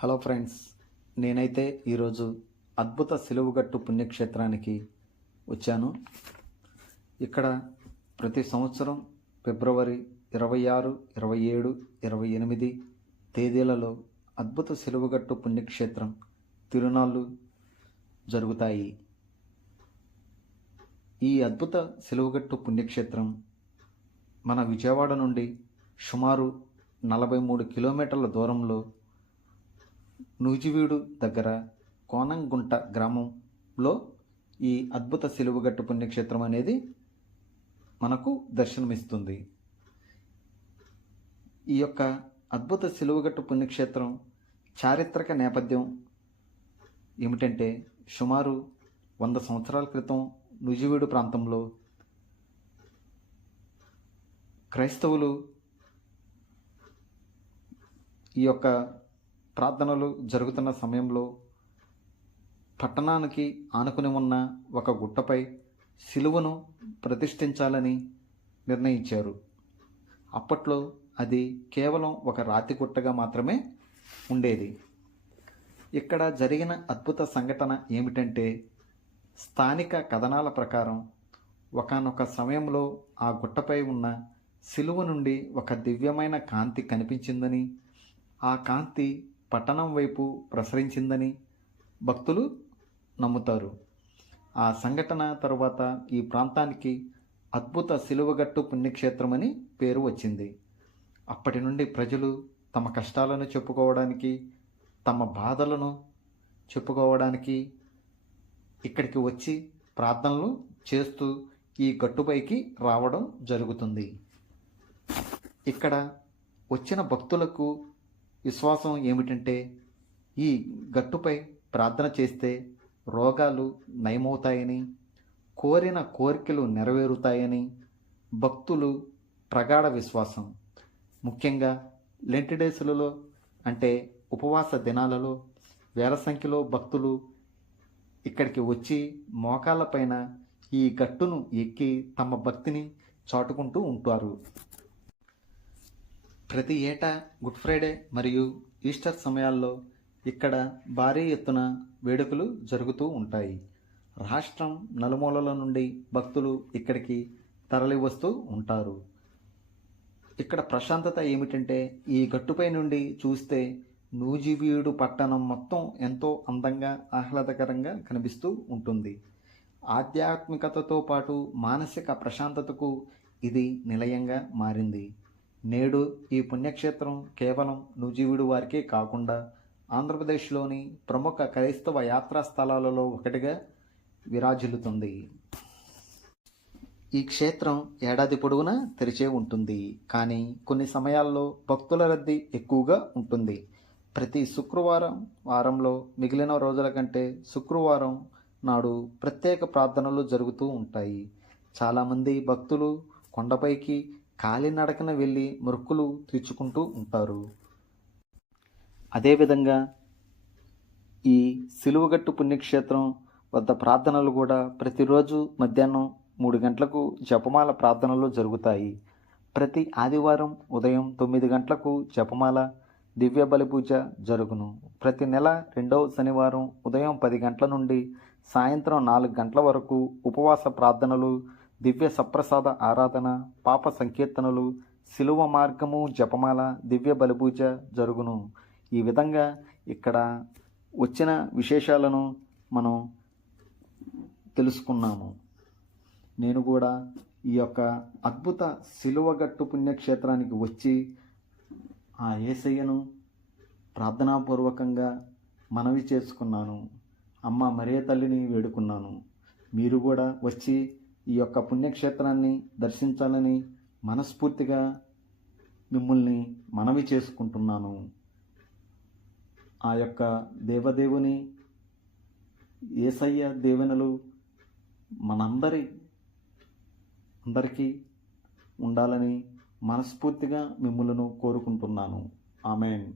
Hello friends, నేనైతే ఈరోజు అద్భుత సిలువగట్టు పుణ్యక్షేత్రానికి వచ్చాను. ఇక్కడ ప్రతి సంవత్సరం ఫిబ్రవరి 26, 27, 28 తేదీలలో అద్భుత సిలువగట్టు పుణ్యక్షేత్రం తిరునాళ్ళు జరుగుతాయి. ఈ అద్భుత సిలువగట్టు పుణ్యక్షేత్రం మన విజయవాడ నుండి సుమారు 43 కిలోమీటర్ల దూరంలో నూజివీడు దగ్గర కోనంగుంట గ్రామంలో ఈ అద్భుత సిలువగట్టు పుణ్యక్షేత్రం అనేది మనకు దర్శనమిస్తుంది. ఈ యొక్క అద్భుత సిలువగట్టు పుణ్యక్షేత్రం చారిత్రక నేపథ్యం ఏమిటంటే, సుమారు 100 సంవత్సరాల క్రితం నూజివీడు ప్రాంతంలో క్రైస్తవులు ఈ యొక్క ప్రార్థనలు జరుగుతున్న సమయంలో పట్టణానికి ఆనుకుని ఉన్న ఒక గుట్టపై సిలువను ప్రతిష్ఠించాలని నిర్ణయించారు. అప్పట్లో అది కేవలం ఒక రాతి గుట్టగా మాత్రమే ఉండేది. ఇక్కడ జరిగిన అద్భుత సంఘటన ఏమిటంటే, స్థానిక కథనాల ప్రకారం ఒకానొక సమయంలో ఆ గుట్టపై ఉన్న సిలువ నుండి ఒక దివ్యమైన కాంతి కనిపించిందని, ఆ కాంతి పట్టణం వైపు ప్రసరించిందని భక్తులు నమ్ముతారు. ఆ సంఘటన తరువాత ఈ ప్రాంతానికి అద్భుత సిలువగట్టు పుణ్యక్షేత్రం అని పేరు వచ్చింది. అప్పటి నుండి ప్రజలు తమ కష్టాలను చెప్పుకోవడానికి, తమ బాధలను చెప్పుకోవడానికి ఇక్కడికి వచ్చి ప్రార్థనలు చేస్తూ ఈ గట్టుపైకి రావడం జరుగుతుంది. ఇక్కడ వచ్చిన భక్తులకు విశ్వాసం ఏమిటంటే, ఈ గట్టుపై ప్రార్థన చేస్తే రోగాలు నయమవుతాయని, కోరిన కోరికలు నెరవేరుతాయని భక్తులు ప్రగాఢ విశ్వాసం. ముఖ్యంగా లెంట్ డేస్లలో అంటే ఉపవాస దినాలలో వేల సంఖ్యలో భక్తులు ఇక్కడికి వచ్చి మోకాళ్ళపైన ఈ గట్టును ఎక్కి తమ భక్తిని చాటుకుంటూ ఉంటారు. ప్రతి ఏటా గుడ్ ఫ్రైడే మరియు ఈస్టర్ సమయాల్లో ఇక్కడ భారీ ఎత్తున వేడుకలు జరుగుతూ ఉంటాయి. రాష్ట్రం నలుమూలల నుండి భక్తులు ఇక్కడికి తరలి వస్తూ ఉంటారు. ఇక్కడ ప్రశాంతత ఏమిటంటే, ఈ గట్టుపై నుండి చూస్తే నూజివీడు పట్టణం మొత్తం ఎంతో అందంగా ఆహ్లాదకరంగా కనిపిస్తూ ఉంటుంది. ఆధ్యాత్మికతతో పాటు మానసిక ప్రశాంతతకు ఇది నిలయంగా మారింది. నేడు ఈ పుణ్యక్షేత్రం కేవలం నూజివీడు వారికే కాకుండా ఆంధ్రప్రదేశ్లోని ప్రముఖ క్రైస్తవ యాత్రా స్థలాలలో ఒకటిగా విరాజిల్లుతుంది. ఈ క్షేత్రం ఏడాది పొడవునా తెరిచే ఉంటుంది, కానీ కొన్ని సమయాల్లో భక్తుల రద్దీ ఎక్కువగా ఉంటుంది. ప్రతి శుక్రవారం వారంలో మిగిలిన రోజుల కంటే శుక్రవారం నాడు ప్రత్యేక ప్రార్థనలు జరుగుతూ ఉంటాయి. చాలామంది భక్తులు కొండపైకి కాలినడకన వెళ్ళి మొక్కులు తీర్చుకుంటూ ఉంటారు. అదేవిధంగా ఈ సిలువగట్టు పుణ్యక్షేత్రం వద్ద ప్రార్థనలు కూడా ప్రతిరోజు మధ్యాహ్నం 3 గంటలకు జపమాల ప్రార్థనలు జరుగుతాయి. ప్రతి ఆదివారం ఉదయం 9 గంటలకు జపమాల దివ్య బలి పూజ జరుగును. ప్రతి నెల 2వ శనివారం ఉదయం 10 గంటల నుండి సాయంత్రం 4 గంటల వరకు ఉపవాస ప్రార్థనలు, దివ్య సప్రసాద ఆరాధన, పాప సంకీర్తనలు, శిలువ మార్గము, జపమాల, దివ్య బలిపూజ జరుగును. ఈ విధంగా ఇక్కడ వచ్చిన విశేషాలను మనం తెలుసుకున్నాము. నేను కూడా ఈ యొక్క అద్భుత సిలువగట్టు పుణ్యక్షేత్రానికి వచ్చి ఆ యేసయ్యను ప్రార్థనాపూర్వకంగా మనవి చేసుకున్నాను. అమ్మ మరియ తల్లిని వేడుకున్నాను. మీరు కూడా వచ్చి ఈ యొక్క పుణ్యక్షేత్రాన్ని దర్శించాలని మనస్ఫూర్తిగా మిమ్మల్ని మనవి చేసుకుంటున్నాను. ఆ యొక్క దేవదేవుని యేసయ్య దీవెనలు అందరికీ ఉండాలని మనస్ఫూర్తిగా మిమ్మల్ని కోరుకుంటున్నాను. ఆమేన్.